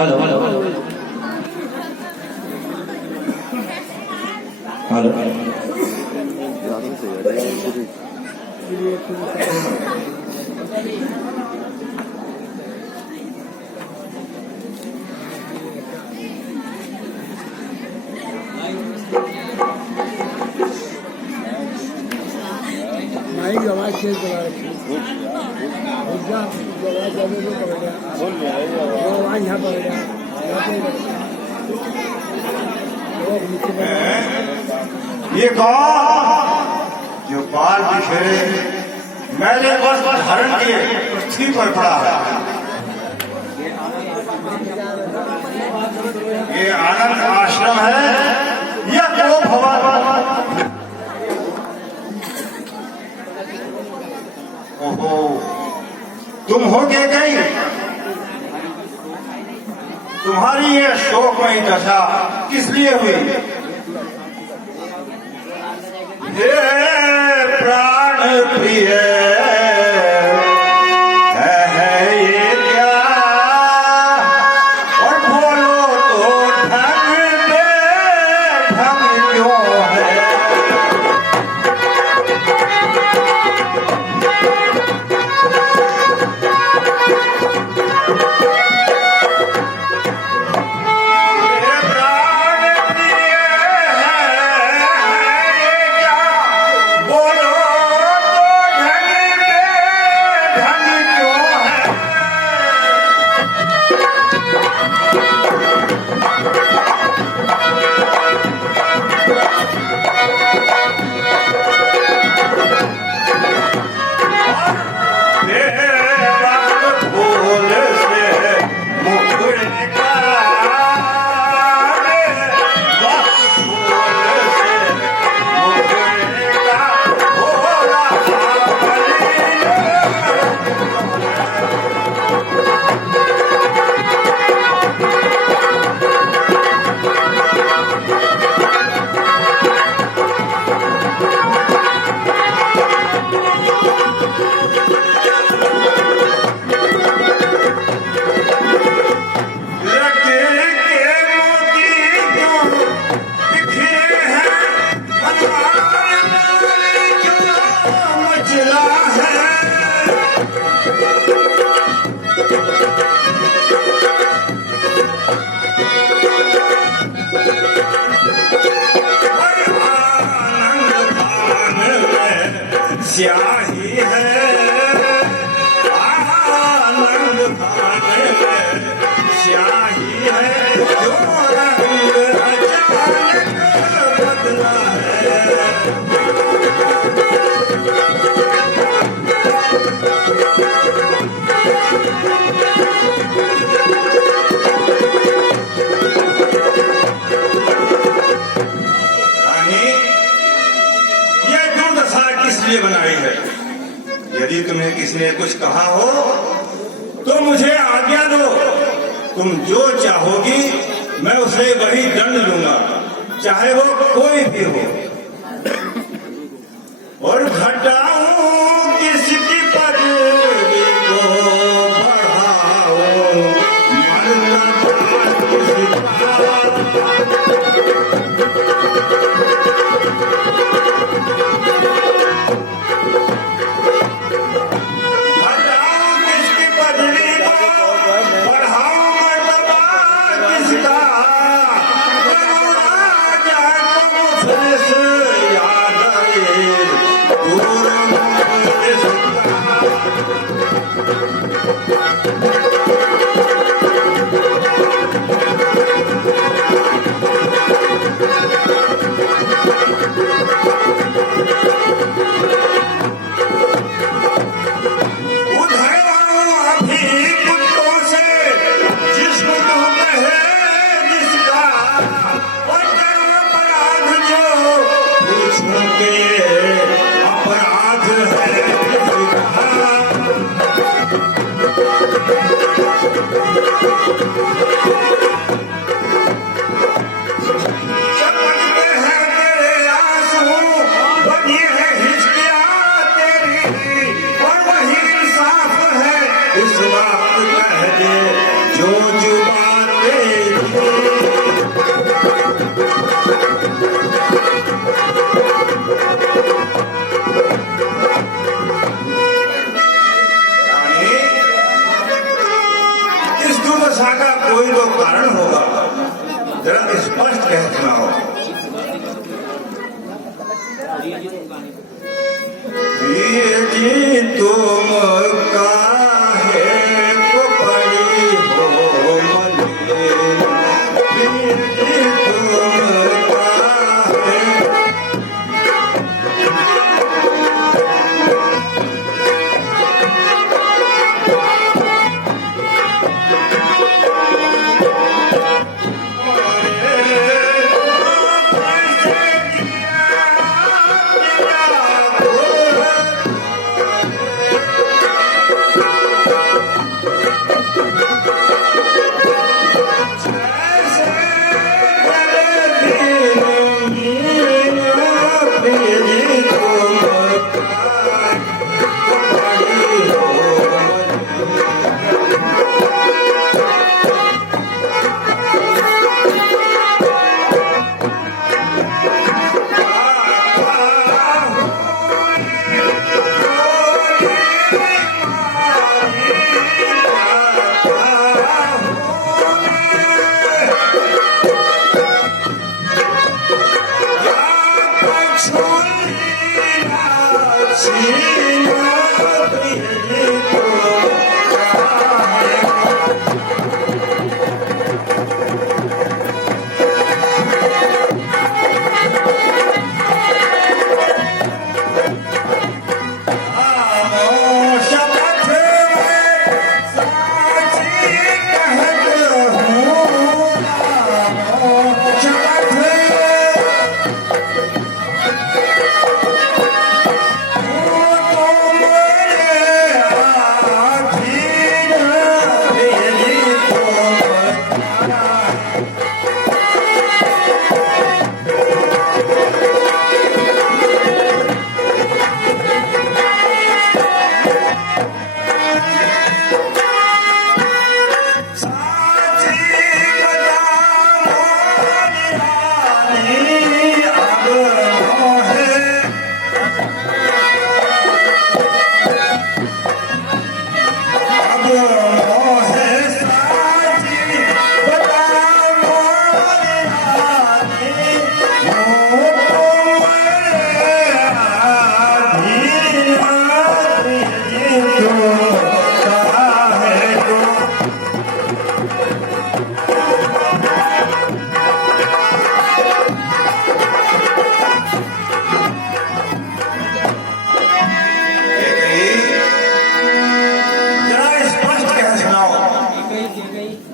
Hello hello hello mic आवाज share करा रखी आवाज यहाँ पर ये कौन जो बाल बिखेरे मैले वस्त्र धारण किए पृथ्वी पर पड़ा है? ये आनंद आश्रम है या तो भवन? ओहो, तुम हो के गई? तुम्हारी ये शोकमयी दशा किस लिए हुई? हे प्राण प्रिय है ये क्या? और बोलो तो ढंग पे ढंग क्यों है? स्याही है आनंद भाने में स्याही है जो रंग अचानक बदला है। बनाई है। यदि तुम्हें किसी ने कुछ कहा हो तो मुझे आज्ञा दो, तुम जो चाहोगी मैं उसे वही दंड दूंगा, चाहे वो कोई भी हो। और घटाऊं किसकी पदवी को बढ़ाऊं, इस वक्त कह दे जो जुबान रानी, इस दुर्दशा का कोई तो कारण होगा, जरा स्पष्ट कह सुनाओ। जी तुम काहे को पड़ी हो मलिन, जी तुम काहे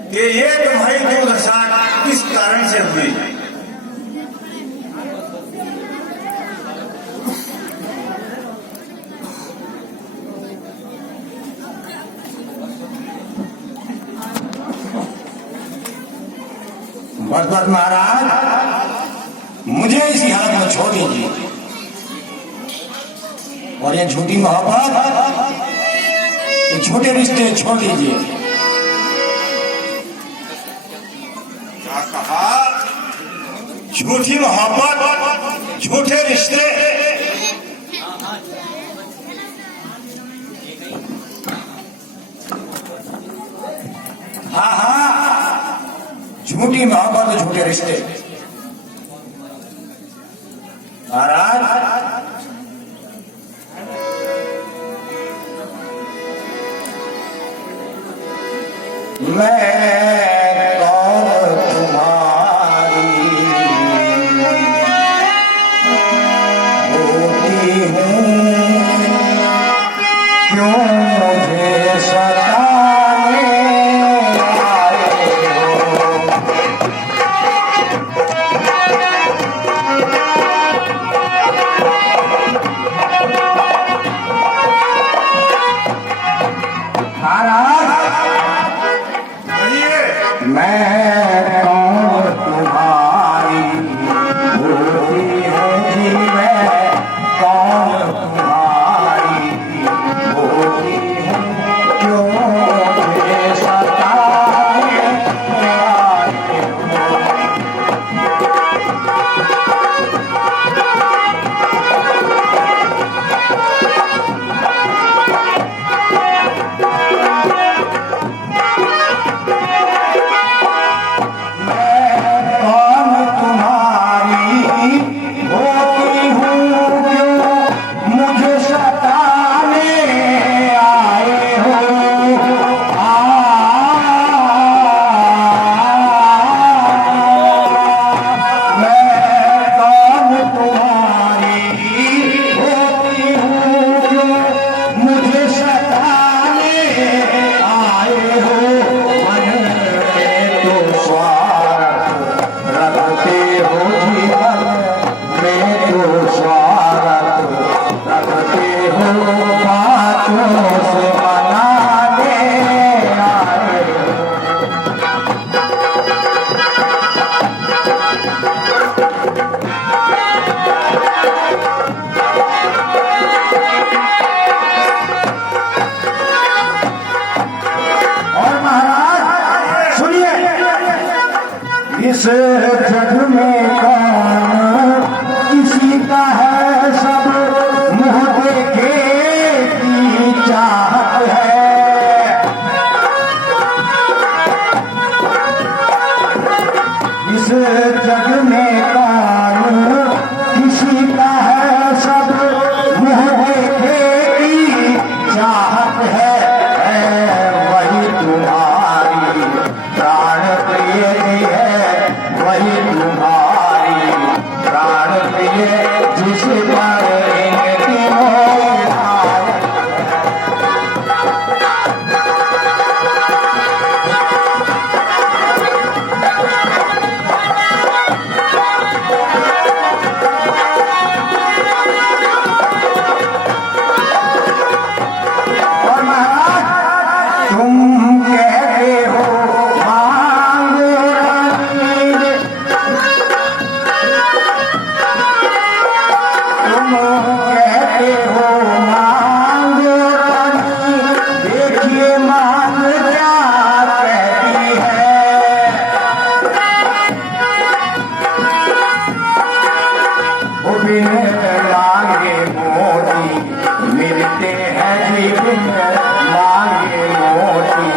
कि ये तुम्हारी दुर्दशा किस कारण से हुई। भरत महाराज, मुझे इसी हालत में छोड़ दीजिए और ये झूठी मोहब्बत, ये छोटे रिश्ते छोड़ दीजिए। क्या कहा? झूठी मोहब्बत, झूठे रिश्ते। हाँ हाँ, झूठी मोहब्बत और झूठे रिश्ते। महाराज, मैं कौन तुम्हारी होती हूँ, क्यों मुझे सताने आए हो। मैं कौन तुम्हारी होती हूँ जी, मैं कौन तुम्हारी होती हूँ, क्यों मुझे सताने स्वार्थ रखते हो जीवन में, तो स्वार्थ रखते हो बातों से मनाने आए। और महाराज सुनिए, इस जग में कौन किसी का है, सब मुंह देखे की चाहत है। इस जग में कौन किसी का है, सब मुंह देखे की चाहत है। वही तुम्हारी प्राण प्रिय है, वही तुम्हारी प्राण प्रिय, जिस पर इनकी मोह आए। और महाराज तुम कहते हो मांगो रानी, तुम कहते हो मांगो रानी, देखिए मांग क्या कहती है। वो बिन मांगे मोती मिलते हैं जी, बिन मांगे मोती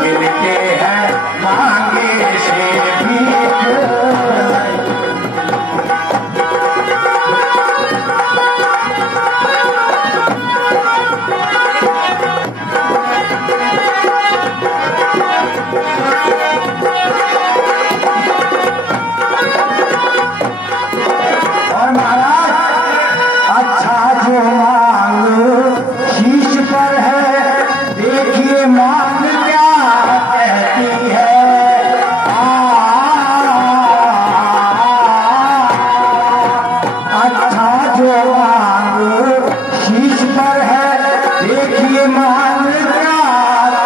मिलते हैं, मांगे से भीख नहीं। और महाराज अच्छा जो मांग शीश पर है, देखिए मांग क्या कहती है। अच्छा जो मांग शीश पर है, देखिए मांग क्या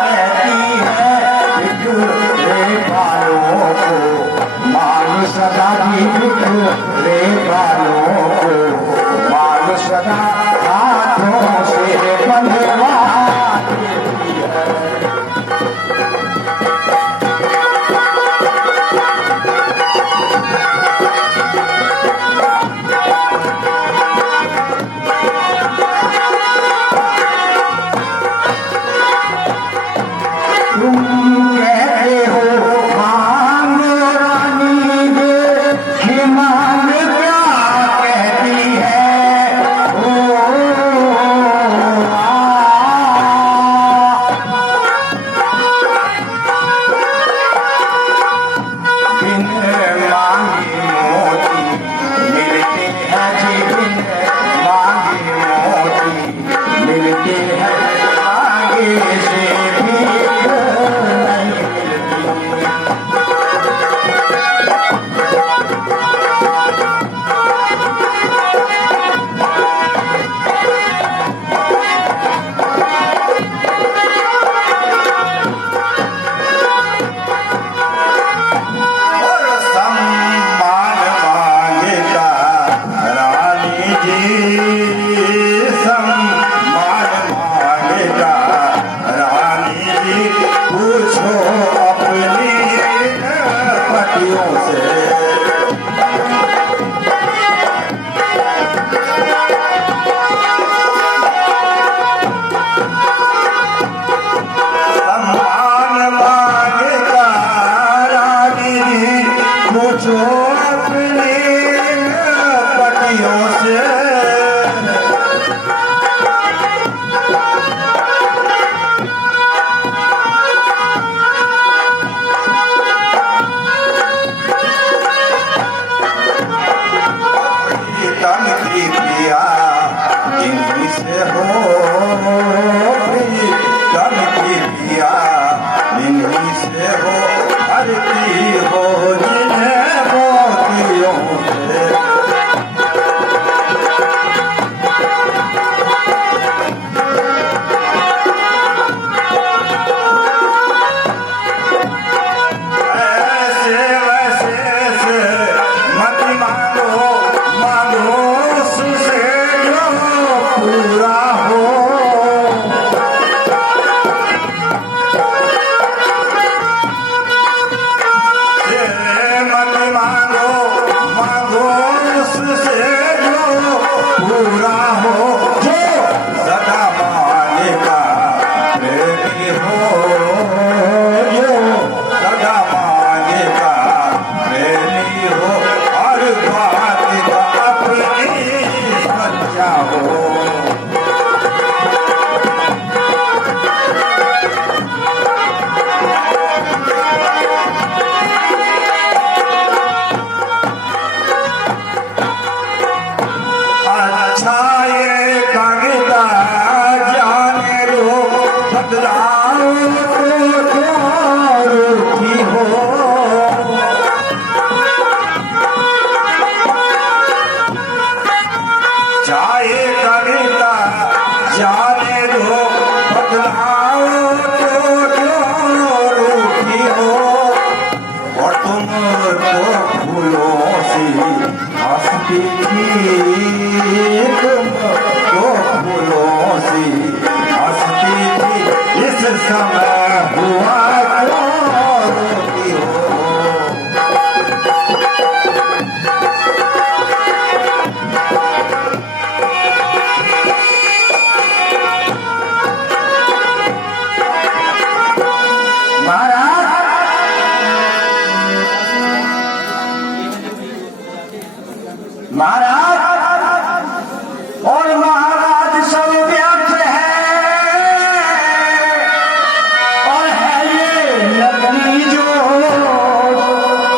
कहती है। बिखरे बालों को मांग सदा जी, बिखरे बालों को मांग सदा, हाथों से बंधवा देती है। तुम कहते हो मांगो रानी, देखिए मांग क्या कहती है। बिन मांगे मोती मिलते हैं जी, बिन मांगे मोती मिलते हैं, मांगे से भीख नहीं मिलती। और सम्मान मांगेगा रानी जी, सम्मान मांगेगा रानी जी, पूछो अपनी पतियों से। सम्मान मांगेगा रानी जी, पूछो अपनी पतियों से। हंसती थी तुम दो फूलों सी हंसती थी इस समय हुआ क्यों रोती हो महाराज और महाराज सब व्यर्थ है और है ये लगनी जो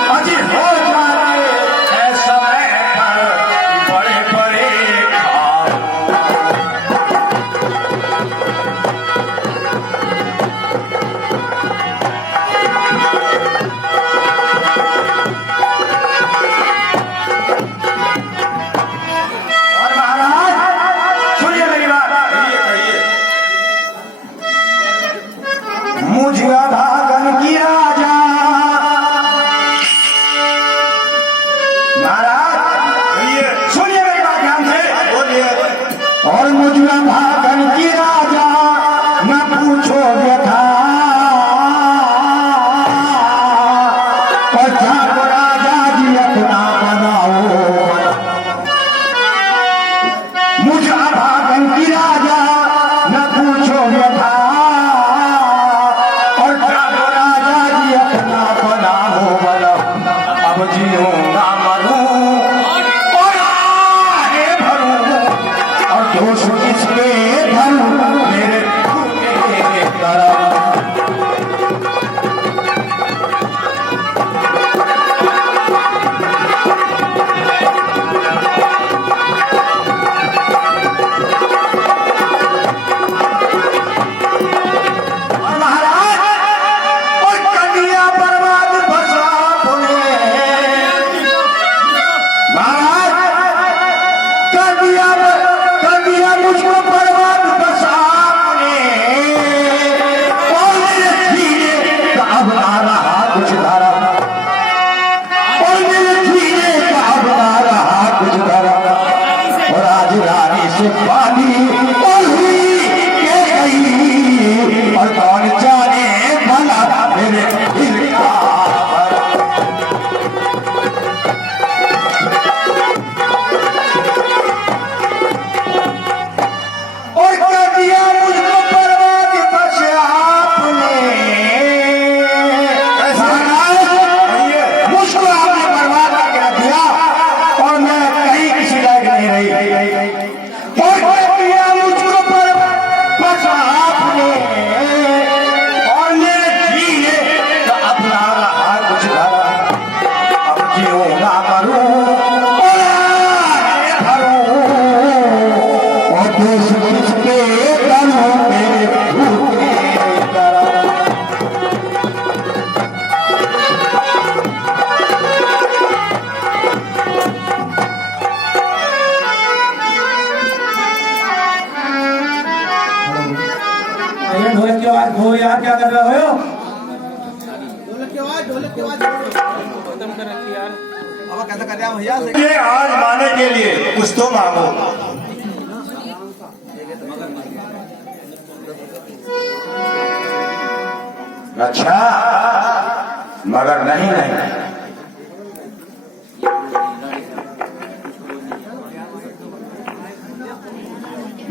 अजी हो जाए है समय पर बड़े बड़े मुझे भागन की राजा महाराज सुनिए मेरी बात ध्यान से बोलिए और मुझे भागन की राजा न पूछो व्यथा और जागो राजा जी अपना बनाओ मुझे भागन की राजा न पूछो व्यथा अब जीऊंगा मरूं और आगे भरूं और दोष किसके धरूं मेरे टूटे करम मुझको बर्बाद बसा और मेरे धीरे का अब आ रहा कुछ धारा और मेरे धीरे का अब आ रहा कुछ धारा और आज रानी से पानी और हुई के गई और कौन जाने भला मेरे दिल का हो यार क्या कर रहे हो ढोलक की आवाज खत्म कर रखी यार अब कैसा कर रहे हैं भैया ये आज माने के लिए कुछ तो मांगो अच्छा मगर नहीं नहीं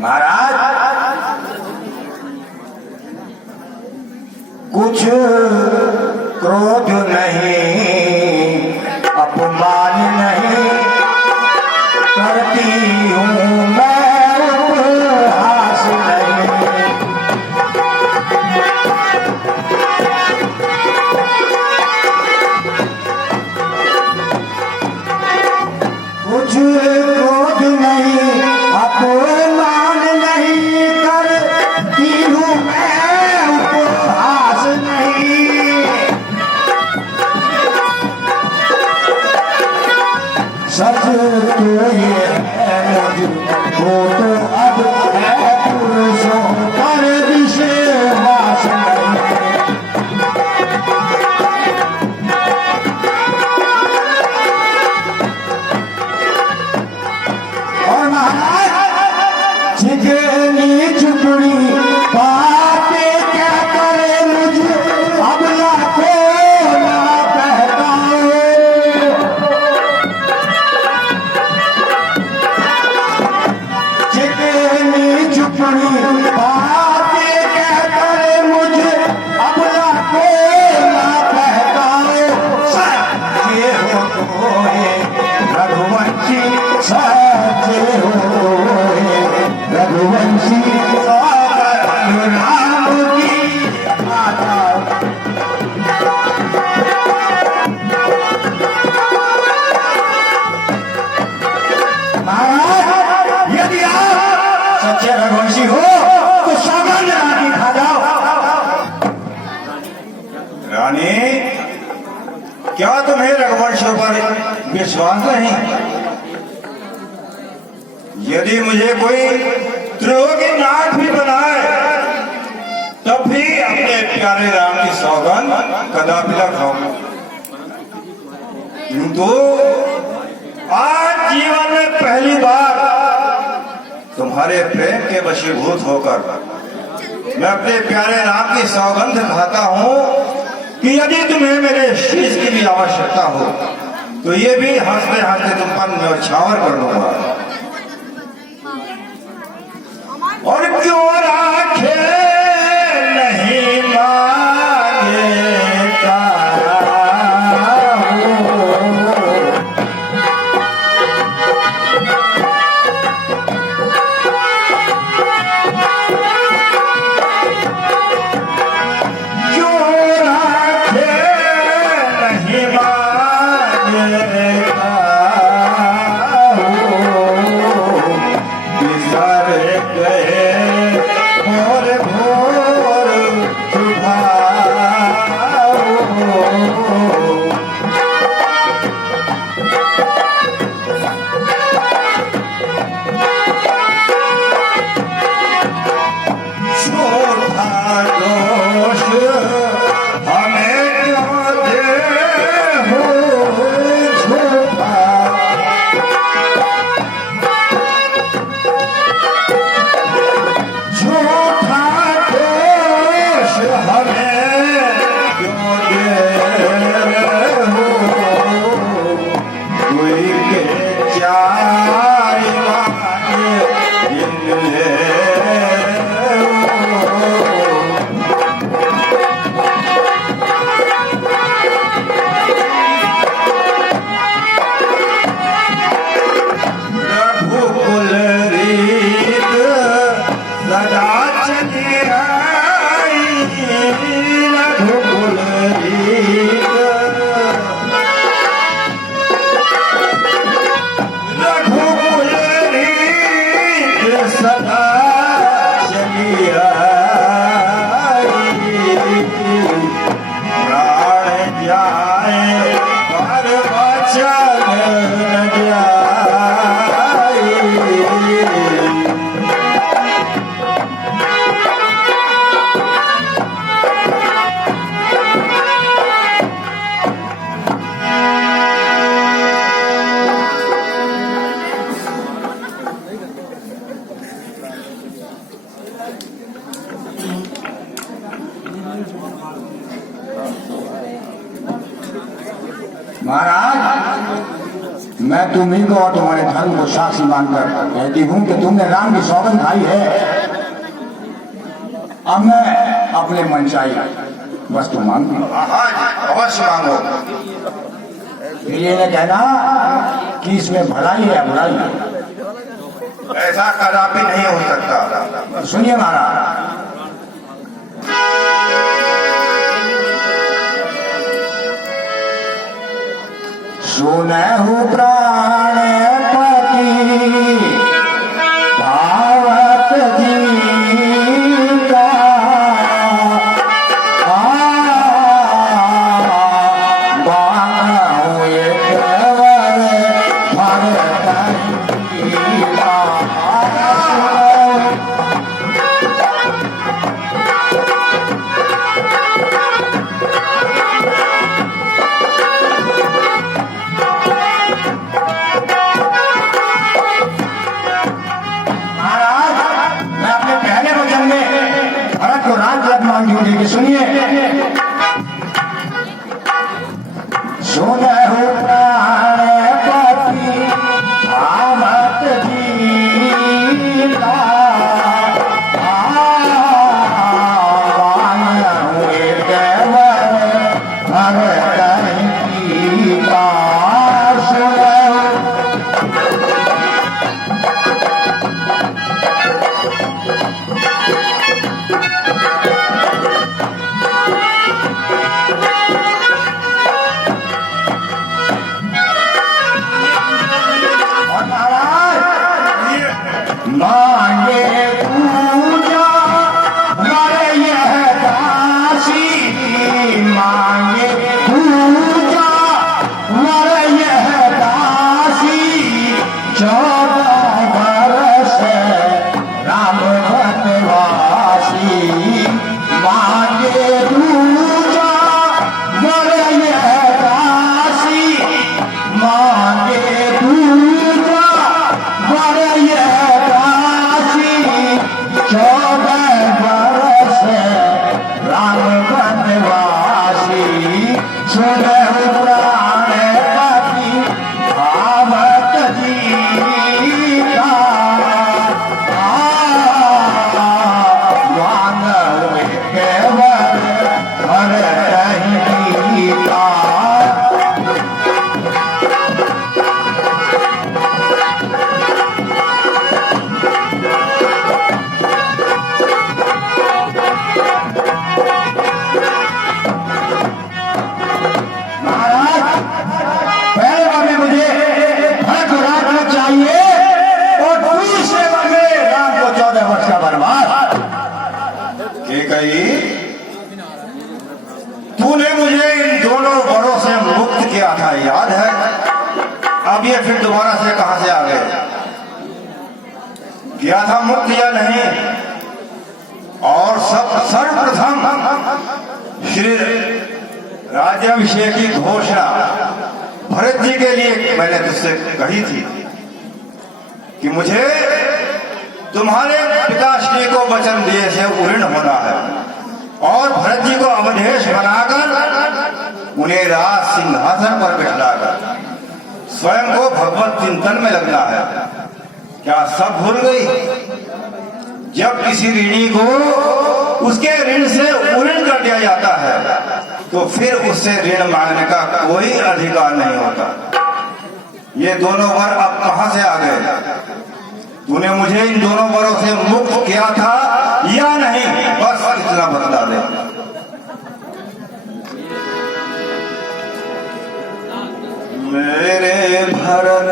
महाराज कुछ क्रोध नहीं अपमान नहीं करती हूँ मैं उपहास नहीं कुछ क्रोध नहीं अपमान नहीं करती हूँ मैं उपहास नहीं सच तो ये है मुझको तो अब है पुरुषों पर विश्वास नहीं रघुवंशी सच्चे होए रघुवंशी राम की माता। महाराज यदि आप सच्चे रघुवंशी हो तो सौगंध रानी खा जाओ। रानी, क्या तुम्हें रघुवंशों पर विश्वास नहीं? यदि मुझे कोई त्रिलोकीनाथ भी बनाए तब भी अपने प्यारे राम की सौगंध कदापि न खाऊंगा। किंतु आज जीवन में पहली बार तुम्हारे प्रेम के वशीभूत होकर मैं अपने प्यारे राम की सौगंध खाता हूं कि यदि तुम्हें मेरे शीश की भी आवश्यकता हो तो ये भी हंसते हंसते तुम पर न्यौछावर कर लूंगा। और क्यों राखे नहीं मांगे महाराज, मैं तुम्ही को और तुम्हारे धर्म को साक्षी मानकर कहती हूं कि तुमने राम की सौगंध खाई है। अब मैं अपने मनचाही वस्तु मांगती हूँ। अवश्य मांगो। फिर ये न कहना कि इसमें भलाई है या बुराई है। ऐसा कदापि नहीं हो सकता। सुनिए महाराज, सुनहु प्राणपति भावत जीता बाहु एक भरत जीता। सुनिए, सुनहु प्राणपति भावत जीता बाहु एक भरत जीता। सुनहु अब ये फिर दोबारा से कहां से आ गए? किया था मुक्त या नहीं? और सब सर्वप्रथम श्री राज्याभिषेक की घोषणा भरत जी के लिए मैंने तुझसे कही थी कि मुझे तुम्हारे पिताश्री को वचन दिए से उऋण होना है और भरत जी को अवधेश बनाकर उन्हें राज सिंहासन पर बिठाकर स्वयं को भगवत चिंतन में लगना है। क्या सब भूल गई? जब किसी ऋणी को उसके ऋण से उऋण कर दिया जाता है तो फिर उससे ऋण मांगने का कोई अधिकार नहीं होता। ये दोनों वर अब कहां से आ गए? तूने मुझे इन दोनों वरों से मुक्त किया था या नहीं? बस इतना बता दे। मेरे भरत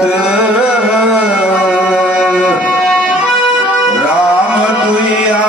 राम दुइया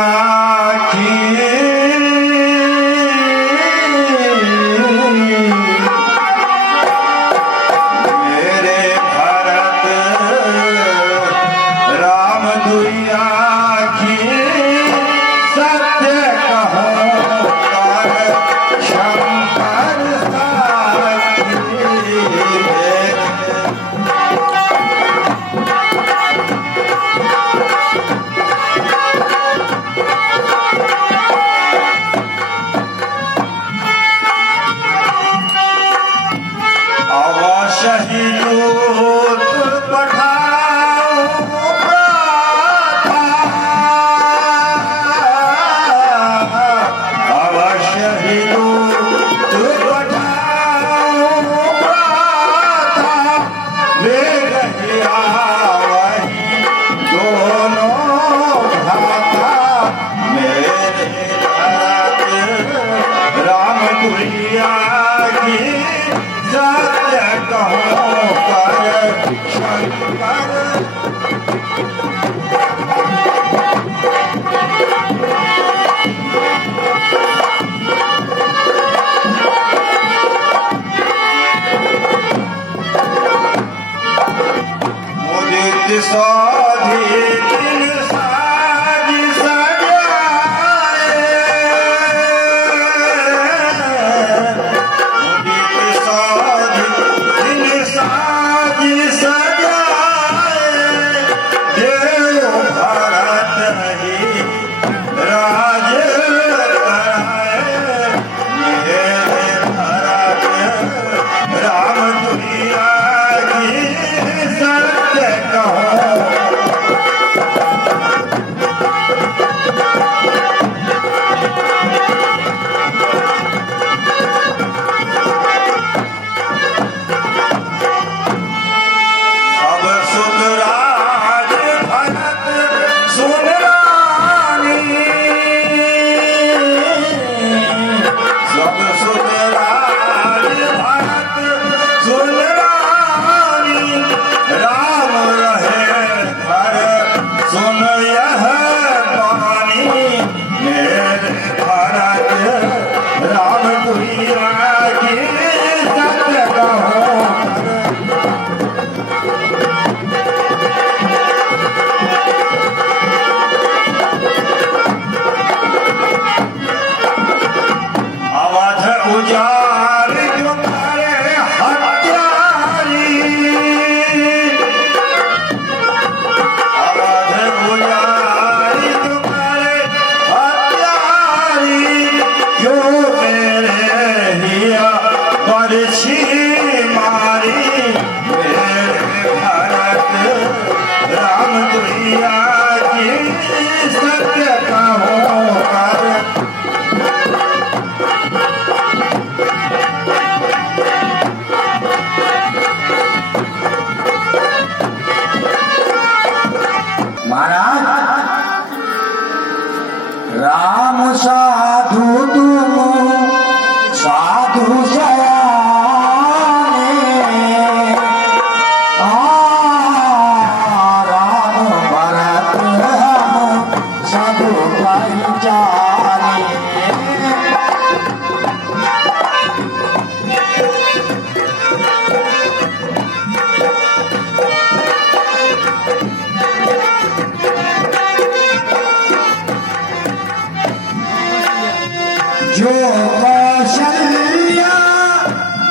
जो कौशल्या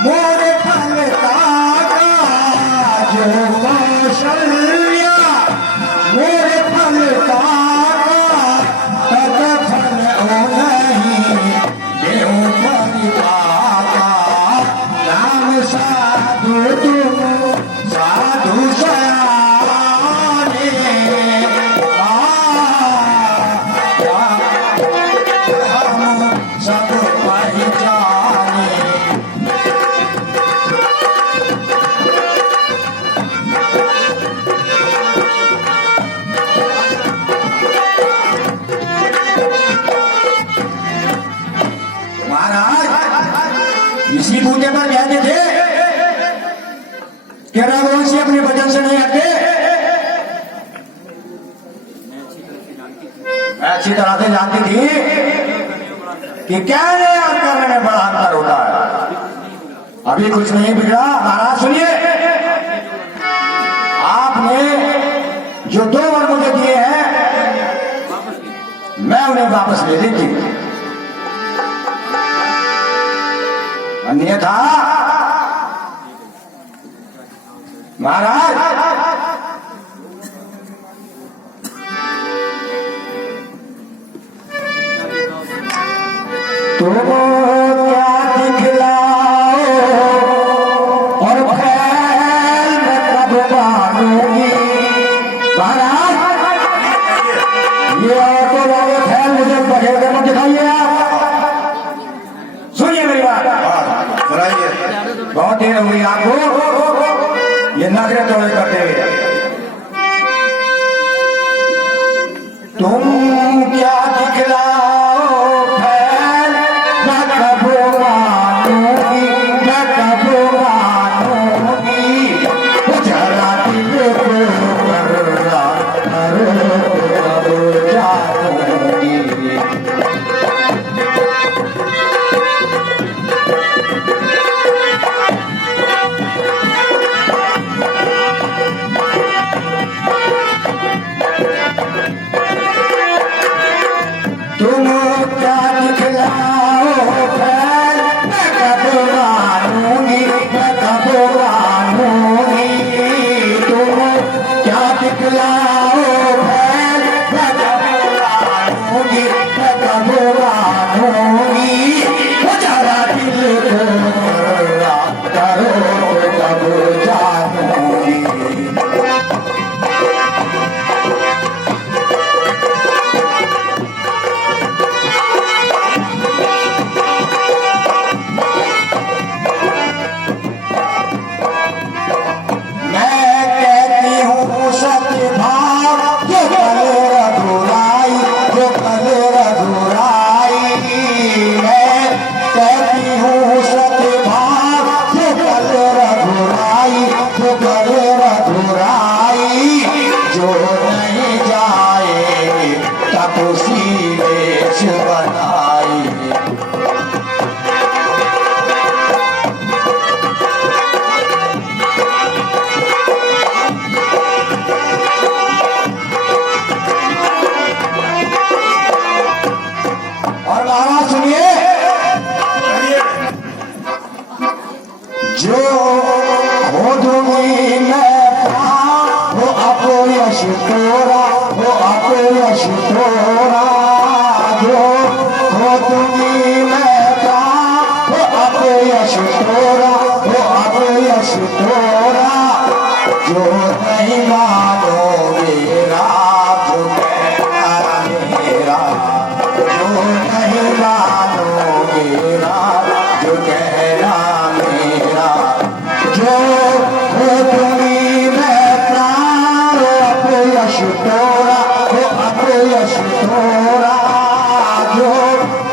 मोर फल ताका, जो कौशल्या मोर फल ताका, तत फल ओ नहीं देव परिताका। नाम साधु तुम साधु सयाने, हम सब पहचाने। महाराज इसी बूटे पर कहते थे कि रघुवंशी अपने वचन से नहीं हटते। मैं अच्छी तरह से जानती थी कि कहने और करने में बड़ा अंतर होता है। अभी कुछ नहीं बिगड़ा। महाराज सुनिए, आपने जो 2 वर मुझे दिए हैं मैं उन्हें वापस ले लेती, अन्यथा महाराज तुम क्या दिखलाओ और फैल मैं कब मानूंगी। महाराज ये ऑटो वाले फैल मुझे पकड़ कर मत दिखाइए। आप सुनिए मेरी बात, बहुत देर हो गई आपको ये नखरे तोड़े करते हुए। तुम क्या दिखलाओ फैल मैं कब मानूंगी, मैं कब मानूंगी। जरा दिल को कर्रा करो कब जानूंगी। तुम क्या दिखलाओ फैल मैं कब मानूंगी, मैं कब मानूंगी। तुम क्या दिखलाओ फैल मैं कब मानूंगी, मैं कब मानूंगी। जरा दिल को कर्रा करो कब जानूंगी। सत्य भाव जो कल रघुराई, जो कल रघुराई। मैं कहती हूँ सत्य भाव जो कल रघुराई, जो कल रघुराई। जो नहीं जाएंगे तपसी वेश बनाई। और महाराज सुनिए, जो खोदूंगी मैं वो अपयश तोरा, वो अपयश तोरा। जो खोदूंगी मैं वो अपयश तोरा, वो अपयश तोरा। जो नहीं मानोगे राज मेरा, जो नहीं मानोगे राज जो कहना मेरा। जो खोदूंगी मैं प्राण वो अपयश तोरा, वो अपयश तोरा। जो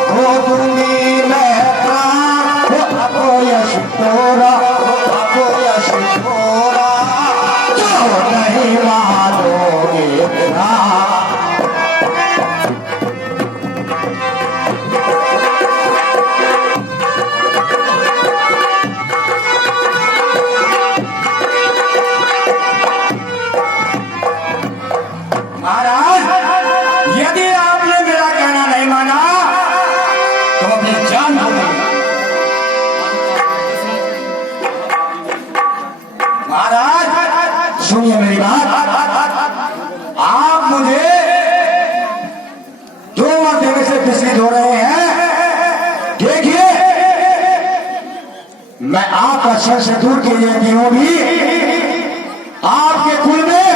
खोदूंगी मैं प्राण वो अपयश तोरा, वो अपयश तोरा। जो नहीं मानोगे राज महाराज सुनिए मेरी बात, आप मुझे 2 मरतबे से विचलित हो रहे हैं। देखिए मैं आपका शर से दूर के लिए हूं भी, आपके कुल में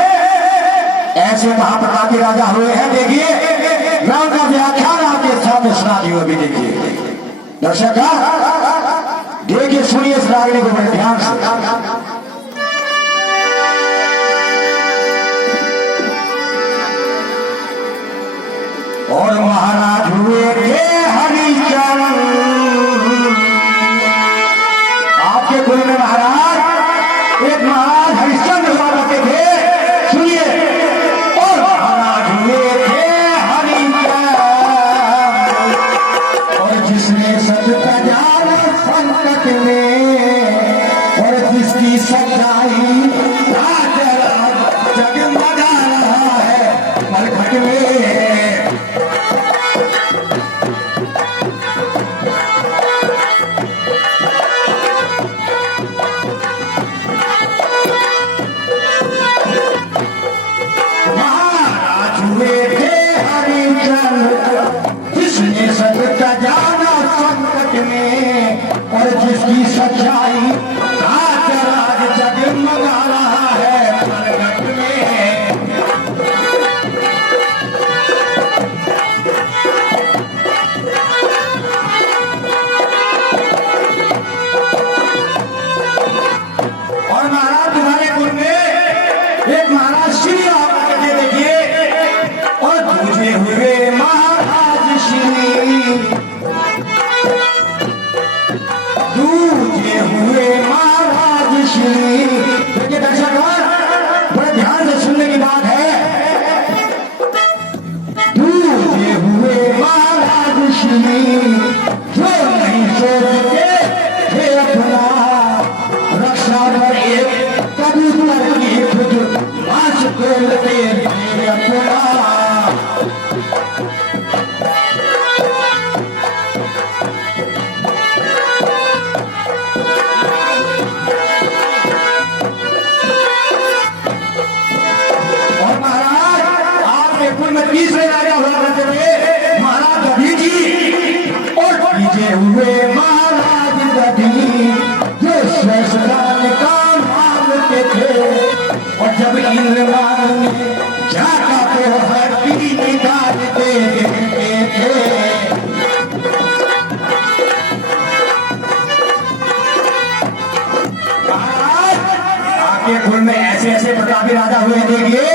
ऐसे महाप्रतापी राजा हुए हैं। देखिए मैं उनका व्याख्यान आपके सामने सुना दी हूं अभी। देखिए दर्शक देखिए सुनिए इस रागनी को बड़े ध्यान से। और महाराज हुए थे हरिचंद्र, आपके कुल में महाराज एक महाराज हरिश्चंद्र हुआ करते थे। सुनिए, और महाराज हुए थे हरिचंद्र, और जिसने सच का जाना संकट में, और जिसकी सच्चाई जगमगा रहा है मरघट में। जिसने सत्य जाना संकट में, और जिसकी सच्चाई राज जगमगा रहा है मरघट में। और महाराज तुम्हारे कुल में एक महाराज श्री आप देखिए, और तुझे हुए महाराज श्री, दूजे हुए महाराज श्री। देखिए दर्शक बड़े ध्यान से सुनने की बात है। दूजे हुए महाराज श्री, जो नहीं सोचते थे अपना, रक्षा पर एक कबूतर की खुद मांस खोलते थे अपना। तीसरे राजा हुआ करते थे महाराज गधी जी, और तीजे हुए महाराज गधी, जो स्वेष्टान का मांगते थे। और जब इंद्रमान ने जाका तो हड्डी निकालते देते थे। आपके कुल में ऐसे ऐसे प्रतापी राजा हुए। देखिए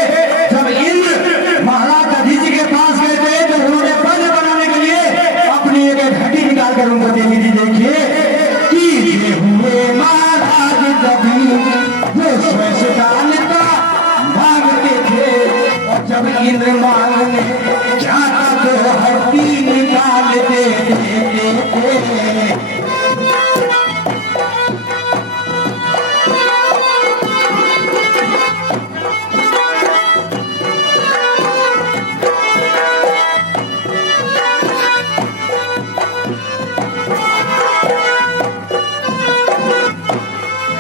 जब इंद्र महाराज गधी जी के पास गए थे तो उन्होंने पद बनाने के लिए अपनी एक घटी निकाल कर उनको दे दी थी। देखिए तीजे हुए महाराज गधी, जो स्वेष्टान का मांगते थे। और जब इंद्र मांगने जाता तो हड्डी निकाल देते थे।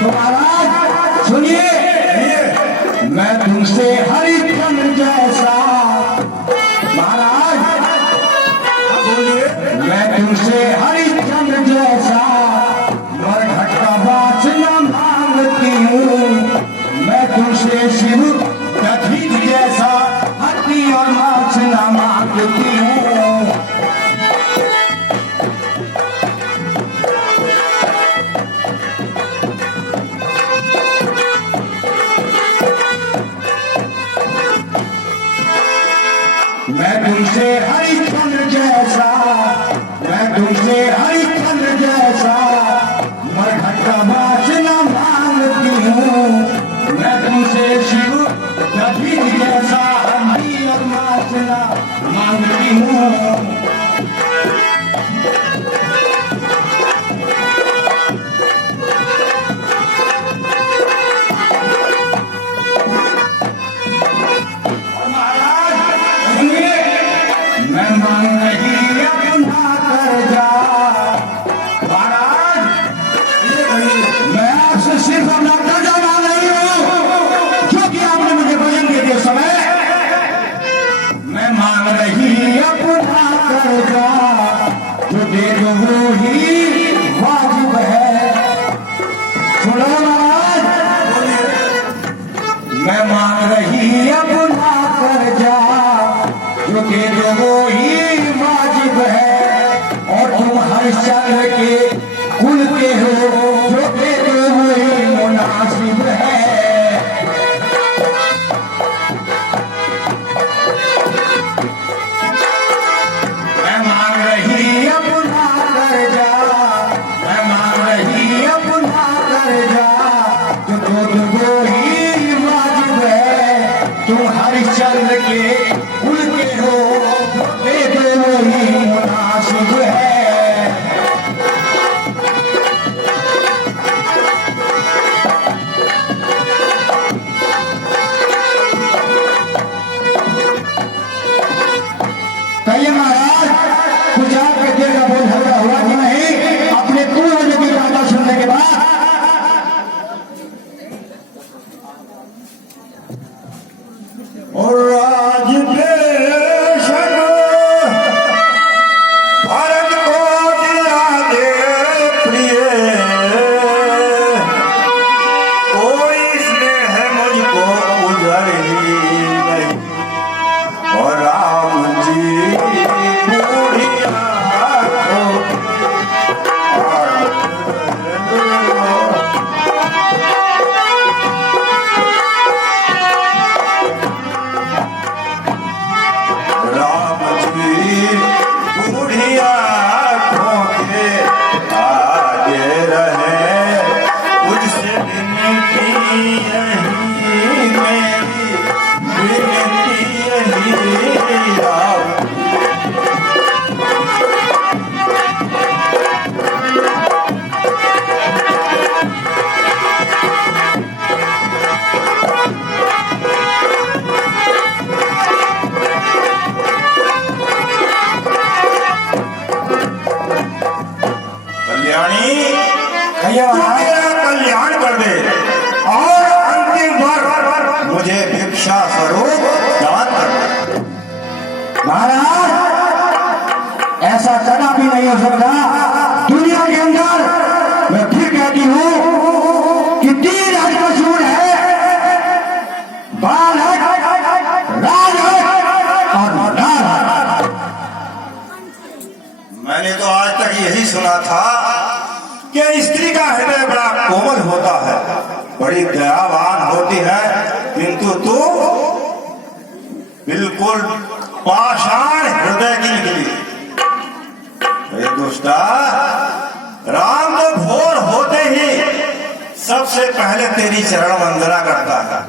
महाराज सुनिए, मैं तुमसे हरिचंद्र जैसा, महाराज बोलिए, मैं तुमसे हरिचंद्र जैसा मरघट का वासना मांगती हूँ। मैं तुमसे शिव गधी जैसा हड्डी और मांस न मांगती हूँ। मैं तुमसे हरिचंद्र जैसा, मैं तुमसे हरिचंद्र जैसा मरघट का वासना मांगती हूँ। मैं तुमसे शिव गधी जैसा हड्डी और वासना मांगती हूँ। मैं मांग रही अपना कर्जा, महाराज मैं आपसे सिर्फ अपना कर्जा मांग रही हूँ। के उनके हो दे दो वही मुनासिब है। कहिए महाराज, कुछ आपके दिल का बोझ हल्का हुआ कि नहीं अपने पूर्वज की गाथा सुनने के बाद? और आज बेशक भारत को दिला दे प्रिय, कोई स्नेह मुझको उधर ही नहीं। और राम जी बूढ़िया राम जी बूढ़िया के आगे रहे, मुझसे विनती यही मेरी विनती यही राम। कल्याणी तू मेरा कल्याण कर दे और अंतिम बार मुझे भिक्षा स्वरूप दान कर दे। महाराज, ऐसा कदापि नहीं हो सकता। दुनिया के अंदर मैं फिर कहती हूँ कि 3 राजकसूर है, बाल है, राज है और नार है। मैंने तो आज तक यही सुना था कि स्त्री का हृदय बड़ा कोमल होता है, बड़ी दयावान होती है, किंतु तू बिल्कुल पाषाण हृदय की निकली। अरे दुष्टा, राम तो भोर होते ही सबसे पहले तेरी चरण वंदना करता है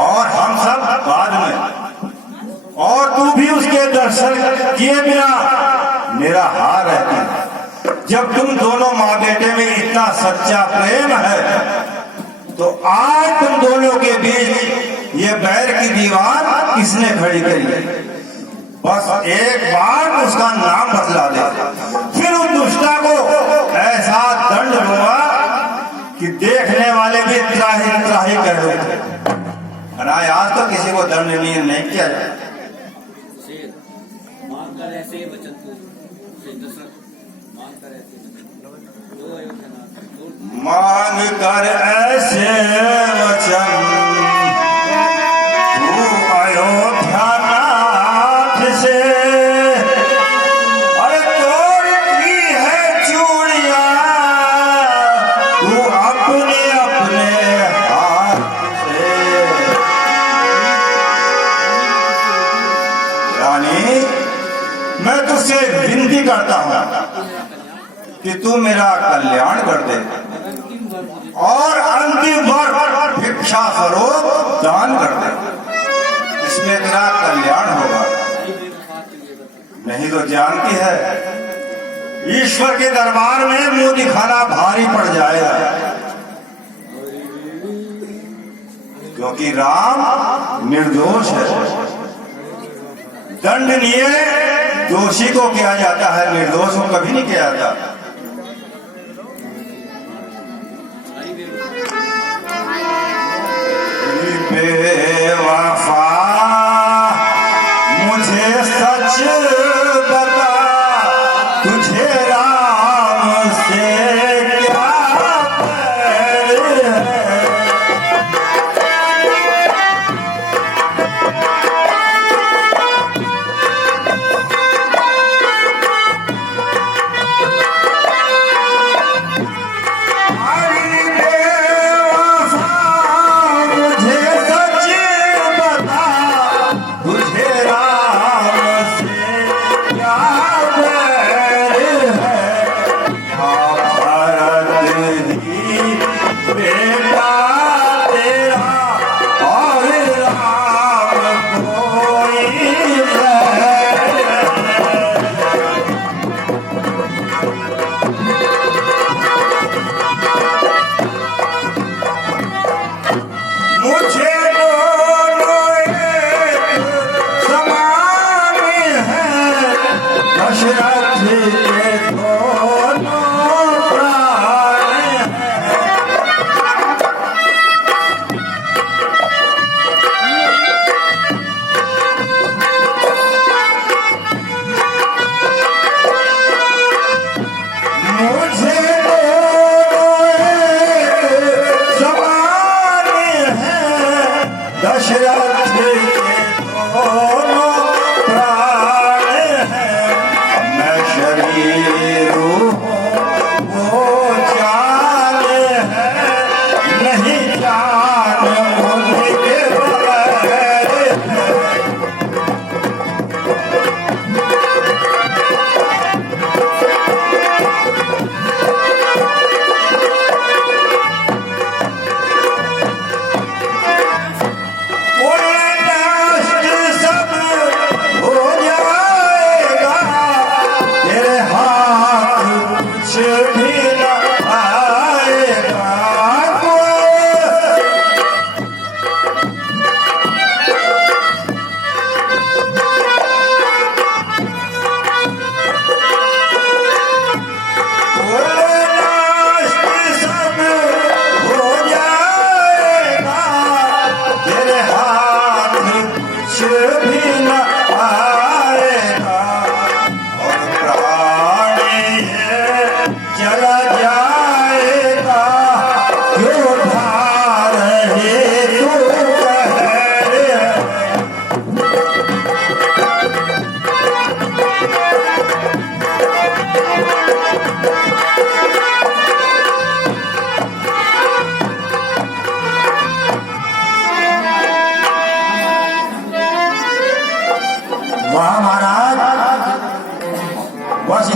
और हम सब बाद में, और तू भी उसके दर्शन किए बिना निराहार रहती है। जब तुम दोनों माँ बेटे में इतना सच्चा प्रेम है, तो आज तुम दोनों के बीच ये बैर की दीवार किसने खड़ी करी? बस एक बार उसका नाम बतला दे, फिर उस दुष्टा को ऐसा दंड दूंगा कि देखने वाले भी त्राही त्राही कर उठे। अनायास तो किसी को दंड नहीं किया जाए। मांग कर ऐसे वचन तू अयोध्या नाथ से, अरे तोड़ती है चूड़ियां तू अपने अपने हाथ से। रानी, मैं तुझसे विनती करता हूँ कि तू मेरा कल्याण कर दे और अंतिम बार भिक्षा स्वरूप दान कर दे, इसमें तेरा कल्याण होगा। नहीं तो जानती है, ईश्वर के दरबार में मुंह दिखाना भारी पड़ जाएगा, क्योंकि राम निर्दोष है। दंडनीय दोषी को किया जाता है, निर्दोष को कभी नहीं किया जाता। बेवफा मुझे सच बता, तुझे राम से क्या बैर है?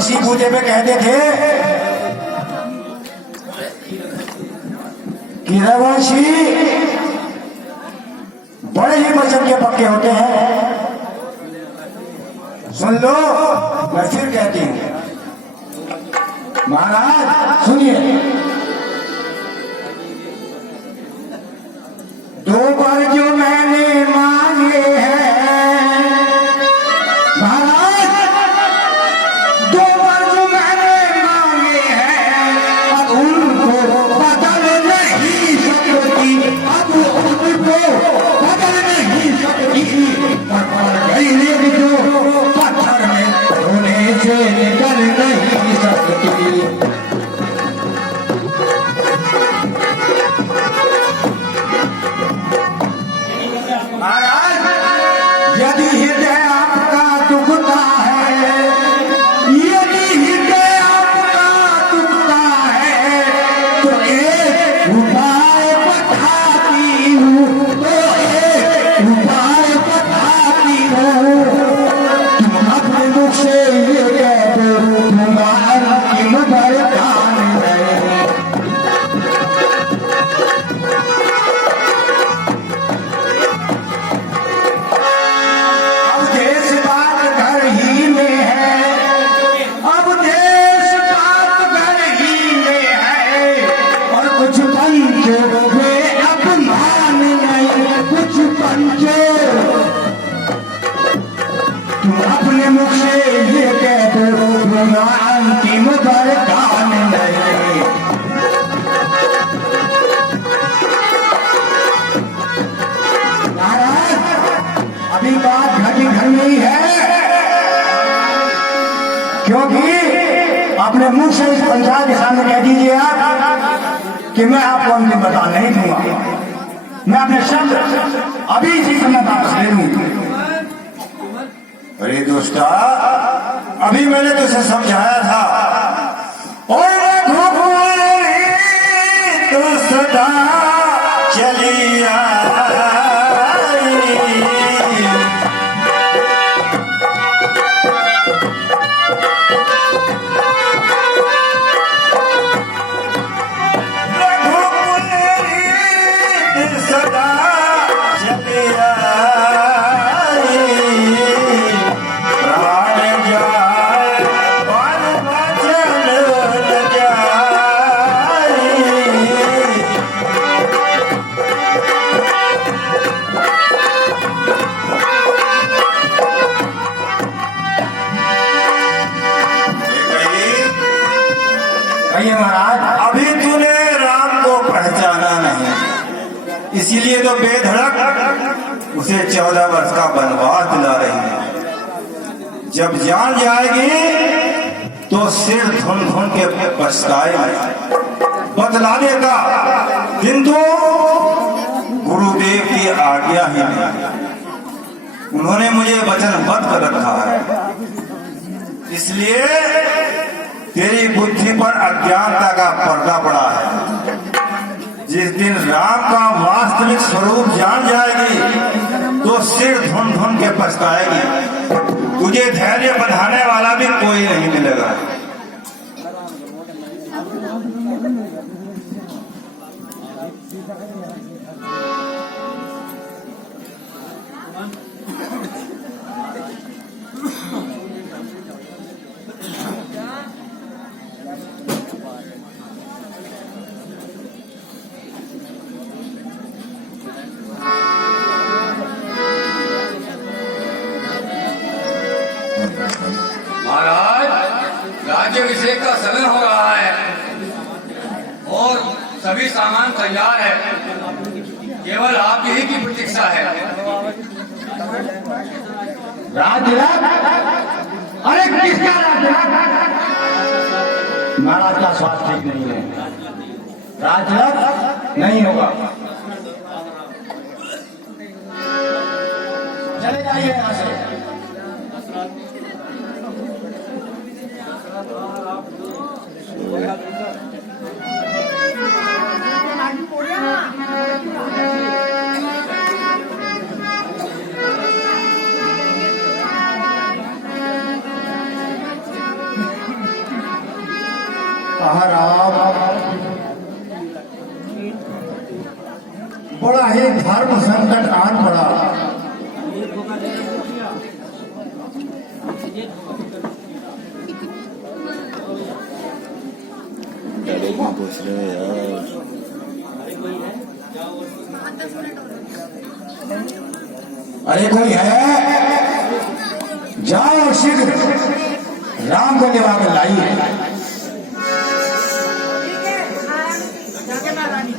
इसी बूते पे कहते थे कि रघुवंशी बड़े ही वचन के पक्के होते हैं। सुन लो, मैं फिर कहती हूं, महाराज सुनिए, 2 बार जो मैंने मांगे हैं महाराज, 2 बार जो मैंने मांगे हैं, अब उनको बदल नहीं सकती, अब उनको बदल नहीं सकती। पत्थर गई जो पत्थर में धोने से निकल नहीं सकती। महाराज यदि हृदय आपका दुखता है, यदि हृदय आपका दुखता है, तो एक उपाय बताती हूँ, तो एक उपाय बताती हूँ। तुम अपने मुख से ये कह दो, तुम्हारा अंतिम वरदान है। तुम अपने मुख से ये कह दो, तुम्हारा अंतिम वरदान नहीं। महाराज अभी बात घटी घर में ही है, क्योंकि अपने मुख से इस पंचायत के सामने कह दीजिए आप कि मैं आपको अंतिम वरदान नहीं दूंगा। मैं अपने शब्द अभी इसी समय वापस ले लूंगा। अरे दोस्ता, अभी मैंने तुझे समझाया था, और तो सदा चली आई। सदा चली आई, प्राण जाए और वचन न जाए। कहिए महाराज। अभी तूने राम को पहचाना नहीं, इसीलिए तो बेधड़क उसे 14 वर्ष का वनवास दिला रही है। जब जान जाएगी तो सिर धुन धुन के पछताएगी। बतलाने का किंतु गुरुदेव की आज्ञा ही नहीं, उन्होंने मुझे वचनबद्ध कर रखा है। इसलिए तेरी बुद्धि पर अज्ञानता का पर्दा पड़ा है। जिस दिन राम का वास्तविक स्वरूप जान जाएगी तो सिर धुन धुन के पछताएगी। तुझे धैर्य बंधाने वाला भी कोई नहीं मिलेगा। महाराज, राज्याभिषेक का समय हो रहा है और सभी सामान तैयार है, केवल आप ही की प्रतीक्षा है। राजतिलक? अरे किसका राजतिलक? महाराज का स्वास्थ्य ठीक नहीं है, राजतिलक नहीं होगा। चले जाइए यहाँ से। बड़ा ही धर्म संकट आन पड़ा। अरे कोई है, जाओ शीघ्र राम को लेवा कर लाइए। जाके महारानी